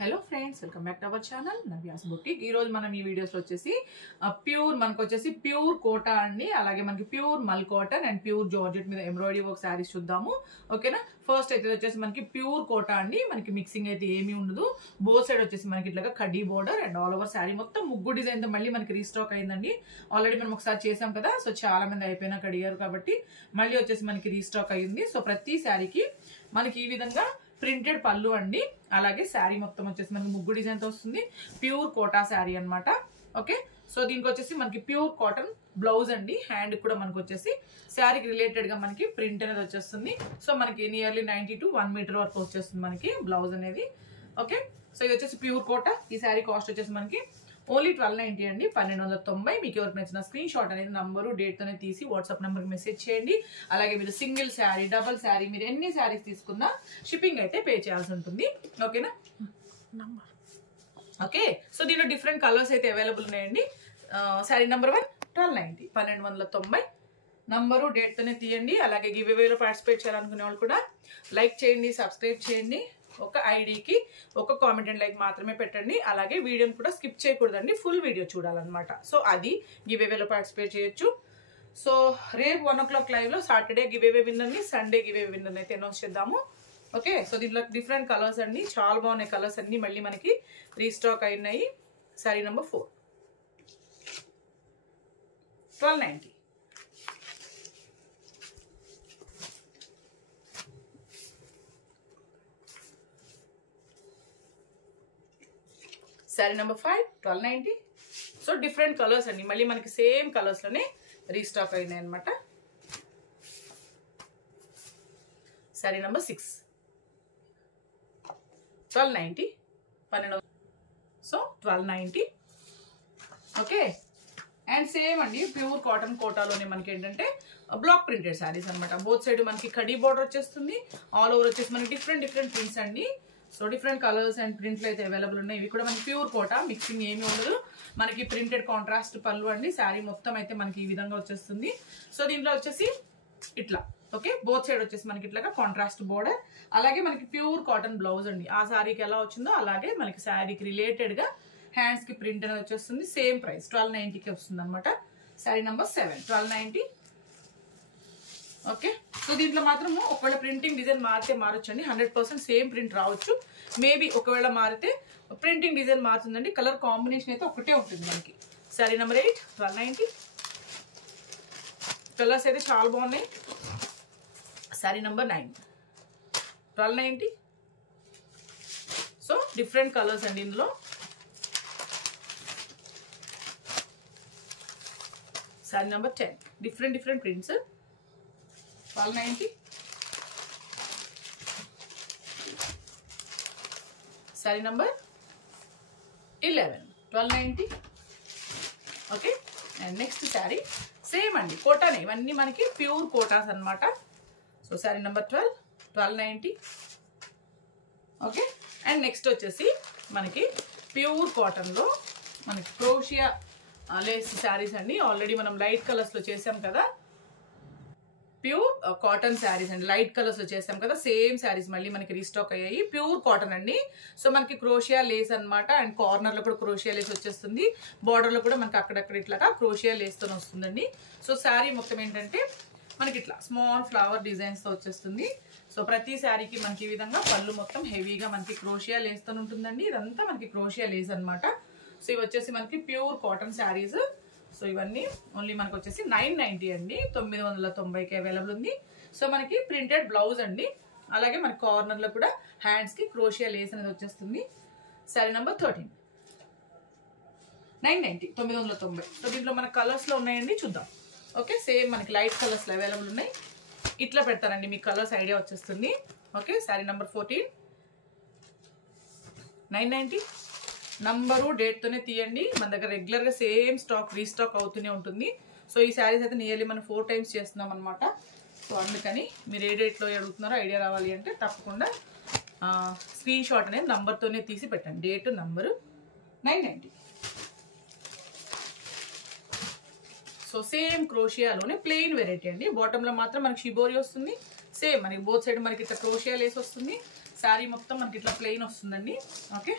Hello friends, welcome back to our channel Navya's boutique. ఈ రోజు మనం ఈ వీడియోస్ లో వచ్చేసి ప్యూర్ మనకు వచ్చేసి ప్యూర్ కోటా అండి, అలాగే మనకి ప్యూర్ మల్ కాటన్ అండ్ ప్యూర్ జార్జెట్ మీద ఎంబ్రాయిడరీ వర్క్ శారీస్ చూద్దాము. ఓకేనా, ఫస్ట్ అయితే వచ్చేసి మనకి ప్యూర్ కోటా అండి, మనకి మిక్సింగ్ అయితే ఏమీ ఉండదు. బోత్ సైడ్ వచ్చేసి మనకి ఇట్లా కడ్డీ border and all over sari మొత్తం ముగ్గు డిజైన్ తో మళ్ళీ మనకి రీస్టాక్ అయిందండి. ఆల్రెడీ మనం ఒకసారి చేసాం కదా, సో చాలా మంది అయిపోయినాక అడిగారు కాబట్టి మళ్ళీ వచ్చేసి మనకి రీస్టాక్ అయింది. సో ప్రతి శారీకి మనకి ఈ విధంగా ప్రింటెడ్ పళ్ళు అండి, అలాగే శారీ మొత్తం వచ్చేసి మనకి ముగ్గు డిజైన్ తో వస్తుంది. ప్యూర్ కోటా శారీ అనమాట. ఓకే, సో దీనికి వచ్చేసి మనకి ప్యూర్ కాటన్ బ్లౌజ్ అండి. హ్యాండ్ కూడా మనకు వచ్చేసి శారీకి రిలేటెడ్ గా మనకి ప్రింట్ అనేది వచ్చేస్తుంది. సో మనకి నియర్లీ 90 to 1 మీటర్ వరకు వచ్చేస్తుంది మనకి బ్లౌజ్ అనేది. ఓకే, సో ఇది వచ్చేసి ప్యూర్ కోటా. ఈ శారీ కాస్ట్ వచ్చేసి మనకి ఓన్లీ 1290 అండి, 1290. మీకు ఎవరికి నచ్చిన స్క్రీన్ షాట్ అనేది నంబరు డేట్ తోనే తీసి వాట్సాప్ నెంబర్కి మెసేజ్ చేయండి. అలాగే మీరు సింగిల్ శారీ, డబల్ శారీ, మీరు ఎన్ని శారీస్ తీసుకున్నా షిప్పింగ్ అయితే పే చేయాల్సి ఉంటుంది. ఓకేనా, ఓకే. సో దీనిలో డిఫరెంట్ కలర్స్ అయితే అవైలబుల్ ఉన్నాయండి. శారీ నెంబర్ 1 1290, 1290. నంబరు డేట్ తోనే తీయండి. అలాగే గివ్ అవేలో పార్టిసిపేట్ చేయాలనుకునే వాళ్ళు కూడా లైక్ చేయండి, సబ్స్క్రైబ్ చేయండి. ఒక ఐడికి ఒక కామెంట్ అండ్ లైక్ మాత్రమే పెట్టండి. అలాగే వీడియోని కూడా స్కిప్ చేయకూడదండి, ఫుల్ వీడియో చూడాలన్నమాట. సో అది గివ్ అవేలో పార్టిసిపేట్ చేయొచ్చు. సో రేపు 1 o'clock లైవ్ లో సాటర్డే గివ్ అవే విన్నర్ని, సండే గివ్ అవే విన్నర్ని అయితే అనౌన్స్ చేద్దాము. ఓకే, సో దీంట్లో డిఫరెంట్ కలర్స్ అండి, చాలా బాగున్నాయి కలర్స్ అన్ని మళ్ళీ మనకి రీస్టాక్ అయినాయి. Sari number 4 1290. Sari number 5 1290. So different colours అండి, మళ్ళీ మనకి సేమ్ కలర్స్ లోనే రీస్టాక్ అయినాయి అనమాట. Sari number 6 1290, 12. So 1290. Okay, and same అండి ప్యూర్ కాటన్ కోటాలోనే మనకి ఏంటంటే బ్లాక్ ప్రింటెడ్ శారీస్ అనమాట. బోత్ సైడ్ మనకి కడీ బార్డర్ వచ్చేస్తుంది. ఆల్ ఓవర్ వచ్చేసి మనకి డిఫరెంట్ ప్రింట్స్ అండి. సో డిఫరెంట్ కలర్స్ అండ్ ప్రింట్లు అయితే అవైలబుల్ ఉన్నాయి. ఇవి కూడా మనకి ప్యూర్ కోటా, మిక్సింగ్ ఏమీ ఉండదు. మనకి ప్రింటెడ్ కాంట్రాస్ట్ పళ్ళు అండి. శారీ మొత్తం అయితే మనకి ఈ విధంగా వచ్చేస్తుంది. సో దీంట్లో వచ్చేసి ఇట్లా ఓకే, బోత్ సైడ్ వచ్చేసి మనకి ఇట్లాగా కాంట్రాస్ట్ బోర్డర్, అలాగే మనకి ప్యూర్ కాటన్ బ్లౌజ్ అండి. ఆ శారీకి ఎలా వచ్చిందో అలాగే మనకి శారీకి రిలేటెడ్ గా హ్యాండ్స్ కి ప్రింట్ అనేది వచ్చేస్తుంది. సేమ్ ప్రైస్ 1290కి వస్తుంది అనమాట. శారీ నెంబర్ 7 1290. ఓకే, సో దీంట్లో మాత్రము ఒకవేళ ప్రింటింగ్ డిజైన్ మారితే మారొచ్చండి, 100% సేమ్ ప్రింట్ రావచ్చు. మేబీ ఒకవేళ మారితే ప్రింటింగ్ డిజైన్ మారుతుందండి, కలర్ కాంబినేషన్ అయితే ఒకటే ఉంటుంది మనకి. శారీ నెంబర్ 8 1290. కలర్స్ అయితే చాలా బాగున్నాయి. Sari number 9 1290. So different colours అండి ఇందులో. Sari number 10 different prints 1290. Sari number 11 1290. Okay, and next sari same అండి, కోటానే, ఇవన్నీ మనకి ప్యూర్ కోటాస్ అనమాట. So sari number 12 1290. Okay, and next వచ్చేసి మనకి ప్యూర్ కాటన్లో మనకి క్రోషియా లేస్ శారీస్ అండి. ఆల్రెడీ మనం లైట్ కలర్స్లో చేసాం కదా, ప్యూర్ కాటన్ శారీస్ అండి. లైట్ కలర్స్ లో చేసాం కదా, సేమ్ శారీస్ మళ్ళీ మనకి రీస్టాక్ అయ్యాయి. ప్యూర్ కాటన్ అండి. సో మనకి క్రోషియా లేస్ అనమాట, అండ్ కార్నర్ లో కూడా క్రోషియా లేస్ వచ్చేస్తుంది. బార్డర్ లో కూడా మనకి అక్కడక్కడ ఇట్లాగా క్రోషియా లేస్ తో వస్తుందండి. సో శారీ మొత్తం ఏంటంటే మనకి ఇట్లా స్మాల్ ఫ్లవర్ డిజైన్స్ తో వచ్చేస్తుంది. సో ప్రతి శారీకి మనకి ఈ విధంగా పళ్ళు మొత్తం హెవీగా మనకి క్రోషియా లేస్ తో ఉంటుందండి. ఇదంతా మనకి క్రోషియా లేస్ అనమాట. సో ఇవి వచ్చేసి మనకి ప్యూర్ కాటన్ శారీస్. సో ఇవన్నీ ఓన్లీ మనకు వచ్చేసి 990 అండి, 990కి అవైలబుల్ ఉంది. సో మనకి ప్రింటెడ్ బ్లౌజ్ అండి, అలాగే మన కార్నర్ లో కూడా హ్యాండ్స్ కి క్రోషియా లేస్ అనేది వచ్చేస్తుంది. శారీ నెంబర్ 13 990 990. సో దీంట్లో మన కలర్స్ లో ఉన్నాయండి, చూద్దాం. ఓకే, సేమ్ మనకి లైట్ కలర్స్ లో అవైలబుల్ ఉన్నాయి. ఇట్లా పెడతారండి, మీకు కలర్స్ ఐడియా వచ్చేస్తుంది. Okay, sari number 14 990. Number date తోనే తీయండి, మన దగ్గర రెగ్యులర్ గా సేమ్ స్టాక్ రీస్టాక్ అవుతూనే ఉంటుంది. సో ఈ శారీస్ అయితే నియర్లీ మనం 4 times చేస్తున్నాం అనమాట. సో అందుకని మీరు ఏ డేట్ లో అడుగుతున్నారో ఐడియా రావాలి అంటే తప్పకుండా స్క్రీన్ షాట్ అనేది నంబర్ తోనే తీసి పెట్టండి, డేట్ నంబరు 990. సో సేమ్ క్రోషియాలోనే ప్లెయిన్ వెరైటీ అండి. బాటమ్ లో మాత్రం మనకి షిబోరి వస్తుంది. సేమ్ మనకి బోత్ సైడ్ మనకి ఇట్లా క్రోషియా లేస్ వస్తుంది. శారీ మొత్తం మనకి ఇట్లా ప్లెయిన్ వస్తుందండి. ఓకే,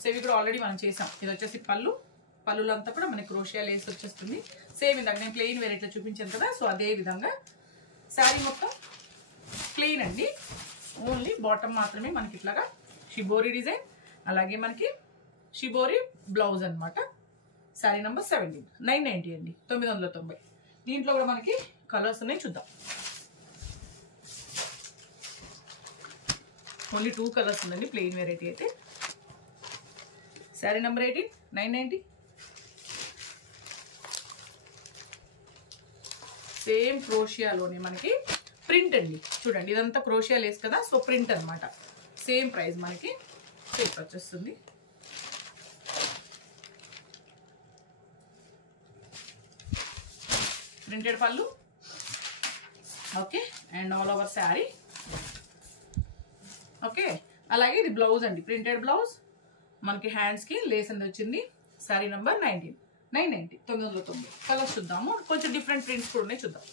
సో ఇవి కూడా ఆల్రెడీ మనం చేసాం. ఇది వచ్చేసి పళ్ళులో అంతా కూడా మనకి క్రోషియా లేస్ వచ్చేస్తుంది. సేమ్ ఇందాక నేను ప్లెయిన్ వేరే ఇట్లా చూపించాను కదా, సో అదే విధంగా శారీ మొత్తం ప్లెయిన్ అండి. ఓన్లీ బాటమ్ మాత్రమే మనకి ఇట్లాగా షిబోరి డిజైన్, అలాగే మనకి షిబోరి బ్లౌజ్ అనమాట. శారీ నెంబర్ 17, 990 అండి, 990. దీంట్లో కూడా మనకి కలర్స్ ఉన్నాయి, చూద్దాం. ఓన్లీ 2 కలర్స్ ఉందండి ప్లెయిన్ వెరైటీ అయితే. శారీ నెంబర్ 18, 990. సేమ్ క్రోషియాలోనే మనకి ప్రింట్ అండి. చూడండి ఇదంతా క్రోషియా లేస్ కదా, సో ప్రింట్ అనమాట. సేమ్ ప్రైస్ మనకి వచ్చేస్తుంది. ప్రింటెడ్ పళ్ళు. Okay, and all over sari. Okay, అలాగే ఇది బ్లౌజ్ అండి, ప్రింటెడ్ బ్లౌజ్. మనకి హ్యాండ్స్ కి లేస్ అనేది వచ్చింది. శారీ నెంబర్ 19, 990, 990. కలర్స్ చూద్దాము. కొంచెం డిఫరెంట్ ప్రింట్స్ కూడా ఉన్నాయి, చూద్దాం.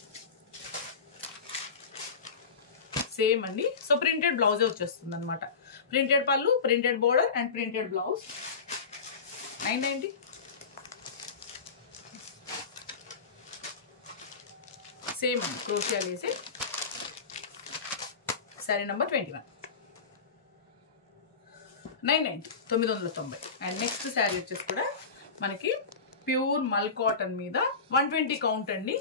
సేమ్ అండి, సో ప్రింటెడ్ బ్లౌజే వచ్చేస్తుంది అనమాట. ప్రింటెడ్ పళ్ళు, printed border and printed blouse. 990. Same అండి, క్రోషియా లేసే. Sari number 21, 990, 990. And next sari వచ్చేసి కూడా మనకి ప్యూర్ మల్ కాటన్ మీద 120 కౌంట్ అండి.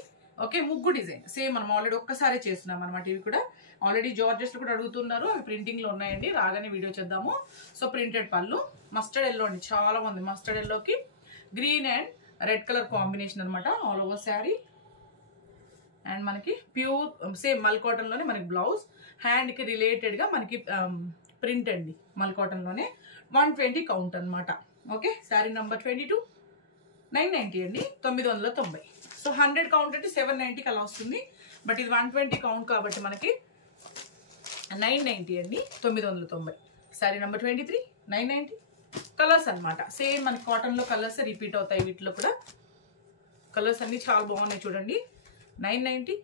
ఓకే, ముగ్గు డిజైన్ సేమ్ మనం ఆల్రెడీ ఒక్కసారి చేస్తున్నాం అనమాట. ఇవి కూడా ఆల్రెడీ జార్జెస్ కూడా అడుగుతున్నారు, అవి ప్రింటింగ్ లో ఉన్నాయండి, రాగానే వీడియో చేద్దాము. సో ప్రింటెడ్ పళ్ళు, మస్టర్డ్ ఎల్లో అండి, చాలా బాగుంది. మస్టర్డ్ ఎల్లోకి green and red colour combination అనమాట ఆల్ ఓవర్ శారీ. అండ్ మనకి ప్యూర్ సేమ్ మల్ కాటన్ లోనే మనకి బ్లౌజ్. హ్యాండ్ కి రిలేటెడ్ గా మనకి ప్రింట్ అండి, మల్ కాటన్ లోనే 120 కౌంట్ అనమాట. ఓకే, శారీ నెంబర్ 22, 990 అండి, 990. సో 100 కౌంట్ అంటే 790కి అలా వస్తుంది. బట్ ఇది 120 కౌంట్ కాబట్టి మనకి 990 అండి, 990. శారీ నెంబర్ 23, 990. కలర్స్ అనమాట సేమ్ మనకి కాటన్ లో కలర్స్ రిపీట్ అవుతాయి. వీటిలో కూడా కలర్స్ అన్ని చాలా బాగున్నాయి చూడండి. 990.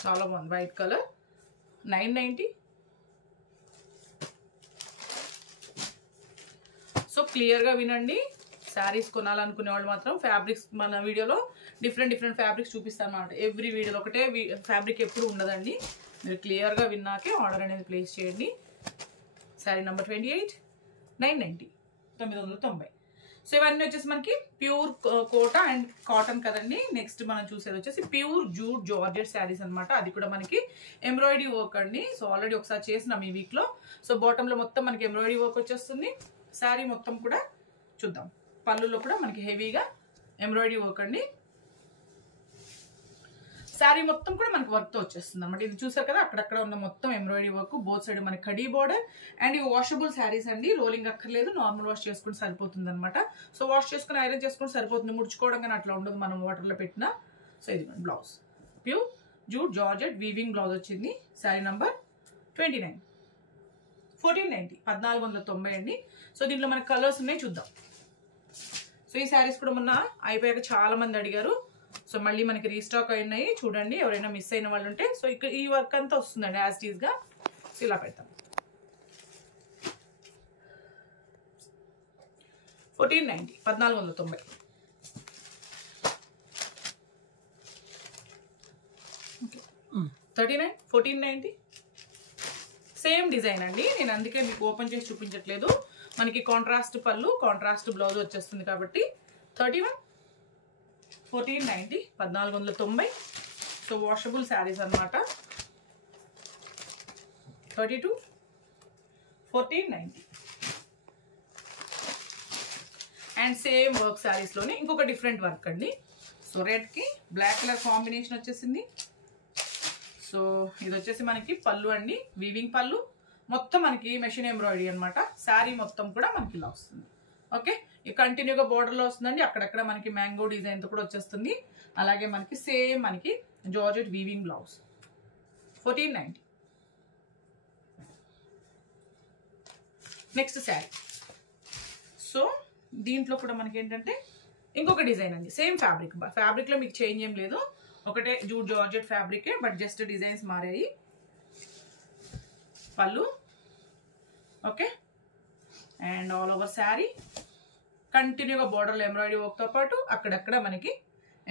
చాలా బాగుంది వైట్ కలర్. 990. సో క్లియర్ గా వినండి. శారీస్ కొనాలనుకునే వాళ్ళు మాత్రం ఫ్యాబ్రిక్స్ మన వీడియోలో డిఫరెంట్ ఫ్యాబ్రిక్స్ చూపిస్తాను అన్నమాట. ఎవ్రీ వీడియోలో ఒకటే ఫ్యాబ్రిక్ ఎప్పుడు ఉండదండి. మీరు క్లియర్ గా విన్నాకే ఆర్డర్ అనేది ప్లేస్ చేయండి. శారీ నెంబర్ 28, 990, 990. సో ఇవన్నీ వచ్చేసి మనకి ప్యూర్ కోటా అండ్ కాటన్ కదండి. నెక్స్ట్ మనం చూసేది వచ్చేసి ప్యూర్ జూట్ జార్జెట్ శారీస్ అనమాట. అది కూడా మనకి ఎంబ్రాయిడరీ వర్క్ అండి. సో ఆల్రెడీ ఒకసారి చేసినాం ఈ వీక్ లో. సో బాటమ్ లో మొత్తం మనకి ఎంబ్రాయిడరీ వర్క్ వచ్చేస్తుంది. శారీ మొత్తం కూడా చూద్దాం. పళ్ళులో కూడా మనకి హెవీగా ఎంబ్రాయిడరీ వర్క్ అండి. శారీ మొత్తం కూడా మనకి వర్క్ తో వచ్చేస్తుంది అనమాట. ఇది చూసారు కదా, అక్కడక్కడ ఉన్న మొత్తం ఎంబ్రాయిడరీ వర్క్. బోత్ సైడ్ మనకి కడీ బార్డర్. అండ్ ఇవి వాషబుల్ శారీస్ అండి, రోలింగ్ అక్కర్లేదు, నార్మల్ వాష్ చేసుకుని సరిపోతుంది అనమాట. సో వాష్ చేసుకుని ఐరన్ చేసుకుని సరిపోతుంది, ముడుచుకోవడం కానీ అట్లా ఉండదు మనం వాటర్ లో పెట్టినా. సో ఇది blouse pure jute georgette weaving blouse వచ్చింది. శారీ నంబర్ 29, 1490, 1490 అండి. సో దీంట్లో మనకి కలర్స్ ఉన్నాయి, చూద్దాం. సో ఈ శారీస్ కూడా మొన్న అయిపోయాక చాలా మంది అడిగారు. సో మళ్ళీ మనకి రీస్టాక్ అయినాయి చూడండి, ఎవరైనా మిస్ అయిన వాళ్ళు ఉంటే. సో ఇక్కడ ఈ వర్క్ అంతా వస్తుందండి యాజ్ టీజ్ గా. సో ఇలా పెడతాం. 1490, 1490. 39, 1490. సేమ్ డిజైన్ అండి, నేను అందుకే మీకు ఓపెన్ చేసి చూపించట్లేదు. మనకి కాంట్రాస్ట్ పళ్ళు, కాంట్రాస్ట్ బ్లౌజ్ వచ్చేస్తుంది కాబట్టి 31, 1490, 1490. సో వాషబుల్ శారీస్ అనమాట. 32, 1490. అండ్ సేమ్ వర్క్ శారీస్ లోనే ఇంకొక డిఫరెంట్ వర్క్ అండి. సో రెడ్ కి బ్లాక్ కలర్ కాంబినేషన్ వచ్చేసింది. సో ఇది వచ్చేసి మనకి పళ్ళు అండి, వీవింగ్ పళ్ళు. మొత్తం మనకి మెషిన్ ఎంబ్రాయిడరీ అనమాట. శారీ మొత్తం కూడా మనకి ఇలా వస్తుంది. ఓకే, ఈ కంటిన్యూగా బోర్డర్ లో వస్తుందండి. అక్కడక్కడ మనకి మ్యాంగో డిజైన్ తో కూడా వచ్చేస్తుంది. అలాగే మనకి సేమ్ మనకి georgette weaving blouse. 1490. Next sari. So దీంట్లో కూడా మనకి ఏంటంటే ఇంకొక డిజైన్ అండి, సేమ్ ఫ్యాబ్రిక్. ఫ్యాబ్రిక్లో మీకు చేంజ్ ఏం లేదు, ఒకటే జూట్ జార్జెట్ ఫ్యాబ్రికే, బట్ జస్ట్ డిజైన్స్ మారాయి. Pallu okay, and all over sari కంటిన్యూగా బోర్డర్లో ఎంబ్రాయిడరీ వర్క్తో పాటు అక్కడక్కడ మనకి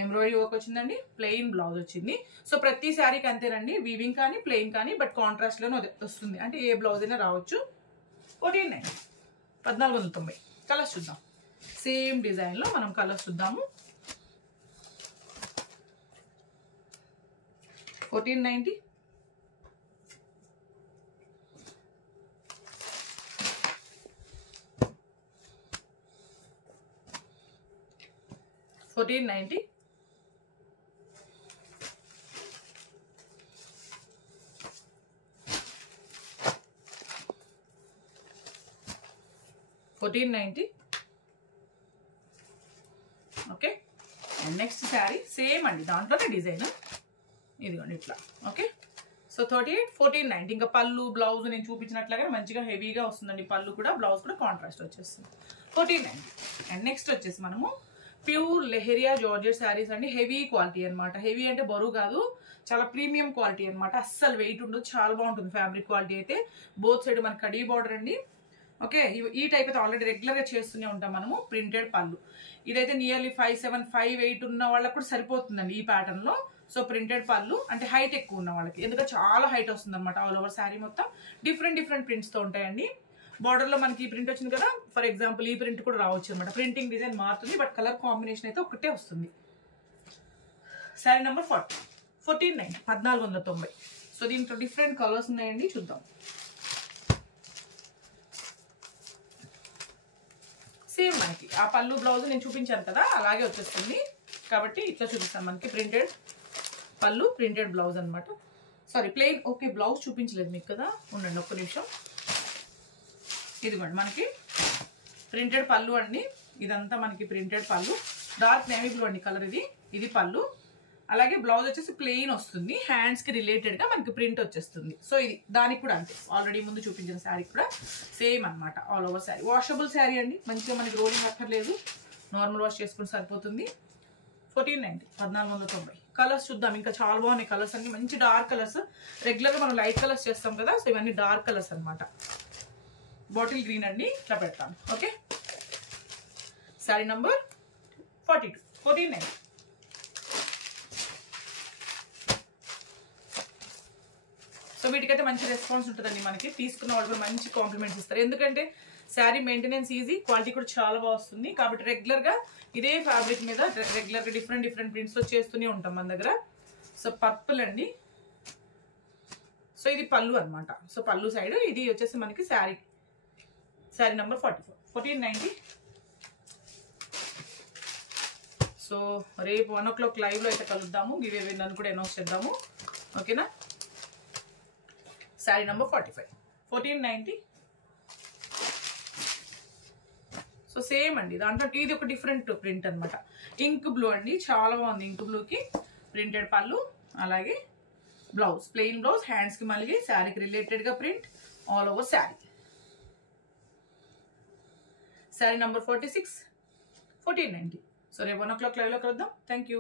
ఎంబ్రాయిడరీ వర్క్ వచ్చిందండి. ప్లెయిన్ బ్లౌజ్ వచ్చింది. సో ప్రతి శారీకి అంతేనండి, వీవింగ్ కానీ ప్లెయిన్ కానీ, బట్ కాంట్రాస్ట్లోనే వస్తుంది, అంటే ఏ బ్లౌజ్ అయినా రావచ్చు. 1490, 1490. కలర్స్ చూద్దాం. సేమ్ డిజైన్లో మనం కలర్స్ చూద్దాము. 1490, 1490, 1490. Okay, and next sari same అండి, దాంట్లోనే డిజైన్ ఇదిగోండి ఇట్లా. Okay, so 38, 1490. ఇంకా పళ్ళు బ్లౌజ్ నేను చూపించినట్లుగా మంచిగా హెవీగా వస్తుందండి. పళ్ళు కూడా బ్లౌజ్ కూడా కాంట్రాస్ట్ వచ్చేస్తుంది. 1490. అండ్ నెక్స్ట్ వచ్చేసి మనము ప్యూర్ లెహరియా జార్జెట్ శారీస్ అండి. హెవీ క్వాలిటీ అనమాట. హెవీ అంటే బరువు కాదు, చాలా ప్రీమియం క్వాలిటీ అనమాట. అస్సలు వెయిట్ ఉండదు, చాలా బాగుంటుంది ఫ్యాబ్రిక్ క్వాలిటీ అయితే. బోత్ సైడ్ మనకి కడీ బార్డర్ అండి. ఓకే, ఈ టైప్ అయితే ఆల్రెడీ రెగ్యులర్గా చేస్తూనే ఉంటాం మనము. ప్రింటెడ్ పళ్ళు, ఇదైతే నియర్లీ 5'7", 5'8" ఉన్న వాళ్ళకి కూడా సరిపోతుందండి ఈ ప్యాటర్న్లో. సో ప్రింటెడ్ పళ్ళు అంటే హైట్ ఎక్కువ ఉన్న వాళ్ళకి, ఎందుకంటే చాలా హైట్ వస్తుంది అనమాట. ఆల్ ఓవర్ శారీ మొత్తం డిఫరెంట్ డిఫరెంట్ ప్రింట్స్తో ఉంటాయండి. బార్డర్లో మనకి ఈ ప్రింట్ వచ్చింది కదా, ఫర్ ఎగ్జాంపుల్ ఈ ప్రింట్ కూడా రావచ్చు అనమాట. ప్రింటింగ్ డిజైన్ మారుతుంది, బట్ కలర్ కాంబినేషన్ అయితే ఒకటే వస్తుంది. శారీ నెంబర్ 40, 1490, 1490. సో దీంట్లో డిఫరెంట్ కలర్స్ ఉన్నాయండి, చూద్దాం. సేమ్ మనకి ఆ పళ్ళు బ్లౌజ్ నేను చూపించాను కదా, అలాగే వచ్చేస్తుంది. కాబట్టి ఇట్లా చూపిస్తాను. మనకి ప్రింటెడ్ పళ్ళు, ప్రింటెడ్ బ్లౌజ్ అనమాట. Sorry, plain. ఓకే, బ్లౌజ్ చూపించలేదు మీకు కదా, ఉండండి ఒక్క నిమిషం. ఇదిగోండి మనకి ప్రింటెడ్ పళ్ళు అండి. ఇదంతా మనకి ప్రింటెడ్ పళ్ళు, డార్క్ నేవీ బ్లూ అండి కలర్. ఇది పళ్ళు. అలాగే బ్లౌజ్ వచ్చేసి ప్లెయిన్ వస్తుంది, హ్యాండ్స్కి రిలేటెడ్గా మనకి ప్రింట్ వచ్చేస్తుంది. సో ఇది దానికి కూడా అంతే, ఆల్రెడీ ముందు చూపించిన శారీ కూడా సేమ్ అనమాట. All over sari washable sari అండి, మంచిగా మనకి రోలింగ్ అక్కర్లేదు, నార్మల్ వాష్ చేసుకుని సరిపోతుంది. 1490, 1490. కలర్స్ చూద్దాం, ఇంకా చాలా బాగున్నాయి కలర్స్ అన్ని, మంచి డార్క్ కలర్స్. రెగ్యులర్గా మనం లైట్ కలర్స్ చేస్తాం కదా, సో ఇవన్నీ డార్క్ కలర్స్ అనమాట. బాటిల్ గ్రీన్ అండి, ఇట్లా పెడతాను. Okay, sari number 42, 1490. సో వీటికైతే మంచి రెస్పాన్స్ ఉంటుందండి మనకి. తీసుకున్న వాళ్ళు కూడా మంచి కాంప్లిమెంట్స్ ఇస్తారు, ఎందుకంటే శారీ మెయింటెనెన్స్ ఈజీ, క్వాలిటీ కూడా చాలా బాగా వస్తుంది. కాబట్టి రెగ్యులర్గా ఇదే ఫ్యాబ్రిక్ మీద రెగ్యులర్గా డిఫరెంట్ డిఫరెంట్ ప్రింట్స్లో చేస్తూనే ఉంటాం మన దగ్గర. సో పర్పుల్ అండి. సో ఇది పళ్ళు అనమాట. సో పళ్ళు సైడ్ ఇది వచ్చేసి మనకి శారీ నెంబర్ 44, 1490. సో రేపు 1 o'clock లైవ్లో అయితే కలుద్దాము, గివ్ అవే నన్ను కూడా అనౌన్స్ చేద్దాము. ఓకేనా. శారీ నెంబర్ 45, 1490. సో సేమ్ అండి, దాంట్లో ఇది ఒక డిఫరెంట్ ప్రింట్ అనమాట. ఇంక్ బ్లూ అండి, చాలా బాగుంది. ఇంక్ బ్లూకి ప్రింటెడ్ పళ్ళు, అలాగే బ్లౌజ్ ప్లెయిన్ బ్లౌజ్, హ్యాండ్స్కి మళ్ళీ శారీకి రిలేటెడ్గా print all over sari. Sari number 46, 1490. So రేపు 1 o'clock లైవ్లో కలుద్దాం. Thank you.